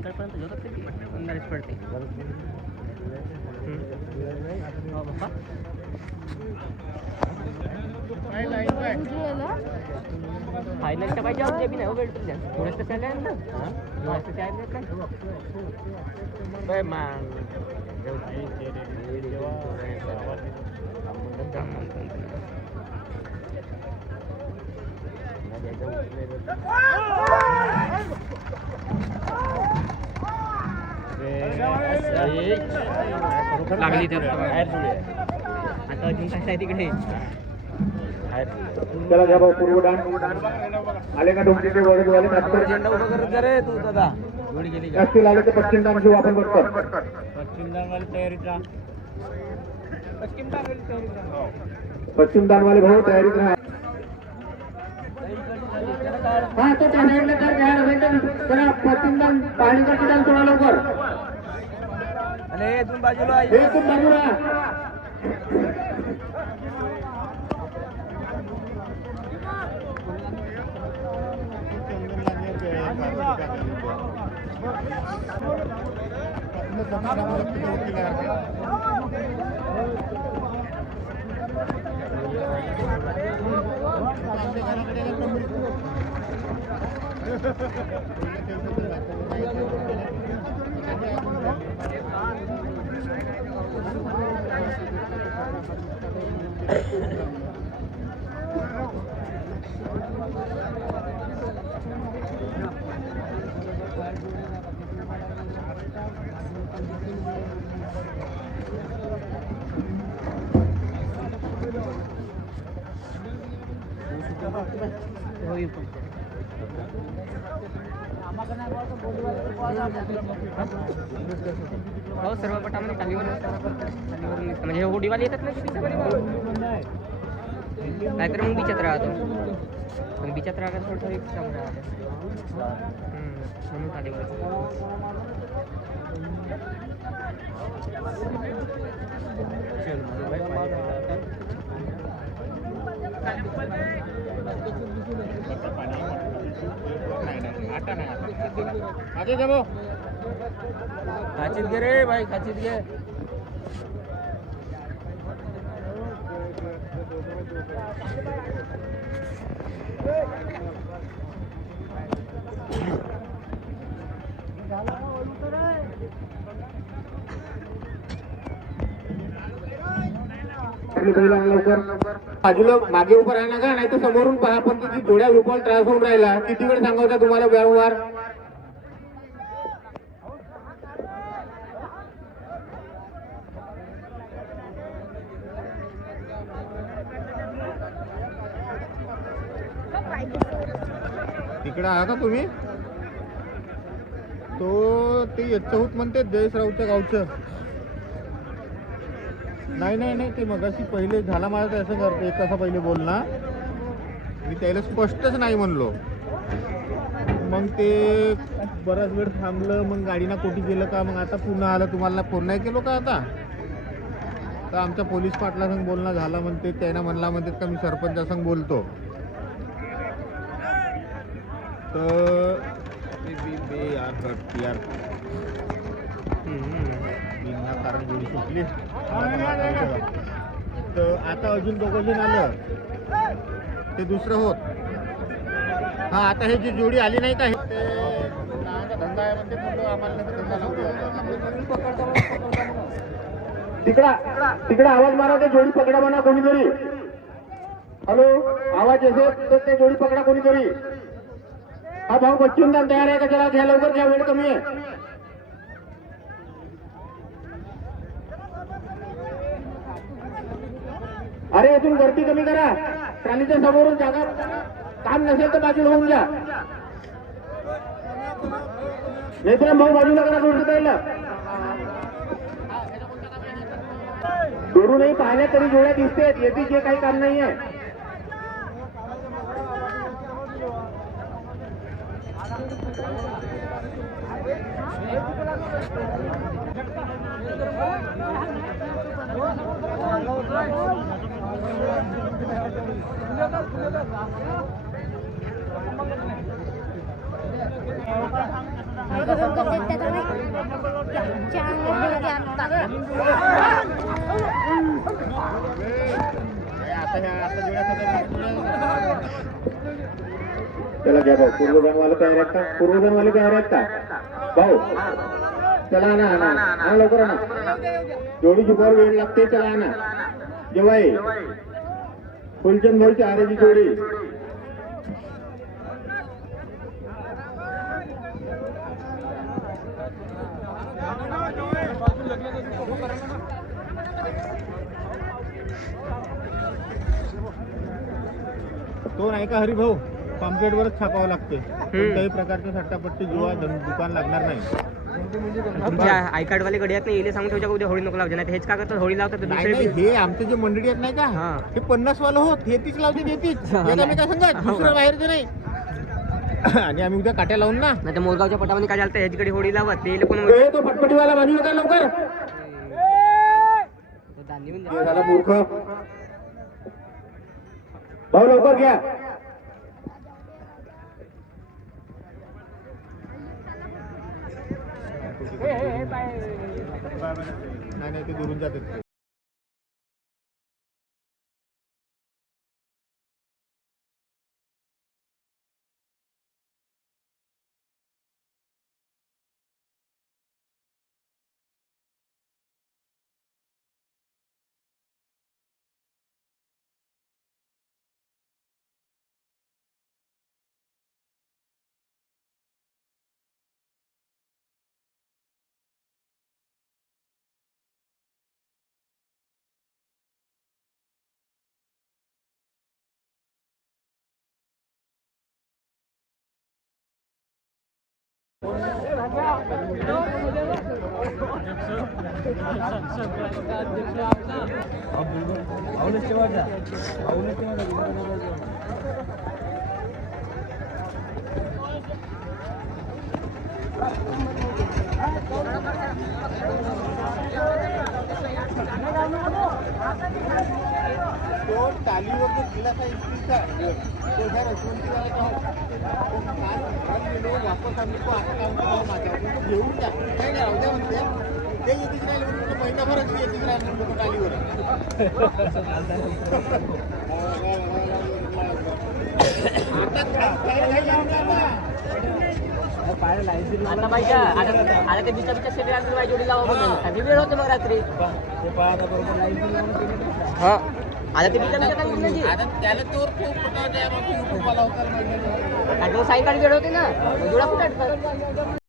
नंतरपर्यंत जोरात ते अंधारच पडते. हो बाबा फायनलच्या पाहिजे आमच्या बी नाही हो भेटतो द्या थोडंसं कसं आलं ना थोडंसं काय काय मग लागली तर आता अजून कसं आहे तिकडे चला घ्या भाऊ पूर्वदान आले का डोंगरीचे वडीलवाले झेंडा उभा करत जा रे तू दादा जोडी गेली का असतील आले तर पश्चिम दान घेऊ आपण बरोबर पश्चिम दानवाले भाऊ तयारीत राहा हा तो त्या साईडला जर घ्या असेल तर जरा पश्चिम दान पाणीचं दान थोडा लवकर अरे तुम्ही बाजूला हे तू बाजूला हो सर्व पटामध्ये खालीवर म्हणजे होडीवाले येतात ना नाहीतर मग बिचात राहतो मग बिचात राहता थोडं एक चांगलं राहतं म्हणून खालीवर खाचीत घे रे भाई खाचीत घे बाजूला मागे उभं राहिला का नाही तर समोरून पहा पण किती थोड्या विपॉल त्रास होऊन राहिला किती वेळ सांगवता तुम्हाला वारंवार तिकडे आहा का तुम्ही तो ते येत होत म्हणते जयसरावच्या गावचं नाही नाही नाही ते मगाशी पहिले झाला माझा असं करतो एक तासा पहिले बोल ना मी त्याला स्पष्टच नाही म्हणलो मग ते बराच वेळ थांबलं मग गाडीना कोटी गेलं का मग आता पुन्हा आलं तुम्हाला फोन नाही केलो का आता तर आमच्या पोलीस पाटला संग बोलणं झाला म्हणते त्यानं म्हणला म्हणते का मी सरपंचा संग बोलतो तर यार कारण गोळी सुटली तर आता अजून दोघं जण आलं ते दुसरं होत हा आता हे जी जोडी आली नाही का हे ते धंदा आहे म्हणते आम्हाला तिकडे आवाज मारा ते जोडी पकडा म्हणा कोणीतरी हॅलो आवाज येतो तर ते जोडी पकडा कोणीतरी हा भाऊ पश्चिम दान तयार आहे का त्याला घ्या लवकर घ्या वेळ कमी आहे अरे इथून गर्दी कमी करा ट्रॉलीच्या समोरून जागा काम नसेल तर बाजूला होऊन जा मित्र भाऊ बाजूला करा थोडं पहिलं दुरूनही पाहिल्या तरी जोड्या दिसतेत येतीचे काही काम नाहीये चला घ्या भाऊ, पूर्वजनवाले तयार आहेत का? पूर्वजनवाले तयार आहेत का भाऊ? चला आणा लवकर आणा. जोडी जुबावर वेळ लागते, चला आणा. जेव्हा फुलचंद भाऊची आरेची जोडी. तो नाही का हरिभाऊ, पॉम्पलेटवरच छापावं लागते. कोणत्याही प्रकारचं सट्टापट्टी किंवा दुकान लागणार नाही. तुमच्या आय कार्ड वाले गडी आहेत ना, येले सांगून ठेवच्या उद्या होळी नको लावते. नाही हेच का करतात, होळी लावतात नाही नाही, हे आमचे जे मंडळी आहेत नाही का, हे 50 वालं होत, हे 30 लावते, हे 30. मी काय सांगत दुसरं बाहेरचं नाही. आणि आम्ही उद्या काट्या लावून ना, नाही तर मोरगावच्या पटामध्ये काय झालं, ह्याच गडी होळी लावत ते कोण तो फटफटीवाला बाजू नका लवकर. झाला मूर्ख भाऊ, लवकर घ्या. नाही ते दुरून जातात. तो टालीवर जो दिला था इस्त्रीचा, तो ह्या रसवंतीवाला वापस आम्ही तो आता माझ्या घेऊन द्या, काही नाही राहू द्या म्हणते. ते येतीच राहिले म्हणून महिनाभरच येतीच राहिले म्हणून टालीवर. आता पाहिजे आता ते बिचा बिचा सेट रात्री जोडी लावा वेळ होते मग रात्री. हा आता ते बिचा बिचा काय आता त्याला तो सायंकाळी वेळ होते ना, जोडा कुठे